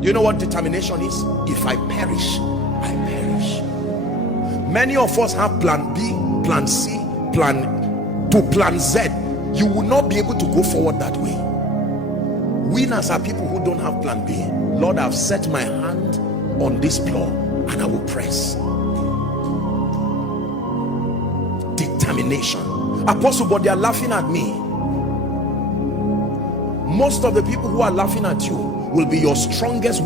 You know what determination is? If I perish, I perish. Many of us have plan B, plan C, plan Z. You will not be able to go forward that way. Winners are people who don't have plan B. Lord, I've set my hand on this plow and I will press. Determination. Apostle, but they are laughing at me. Most of the people who are laughing at you will be your strongest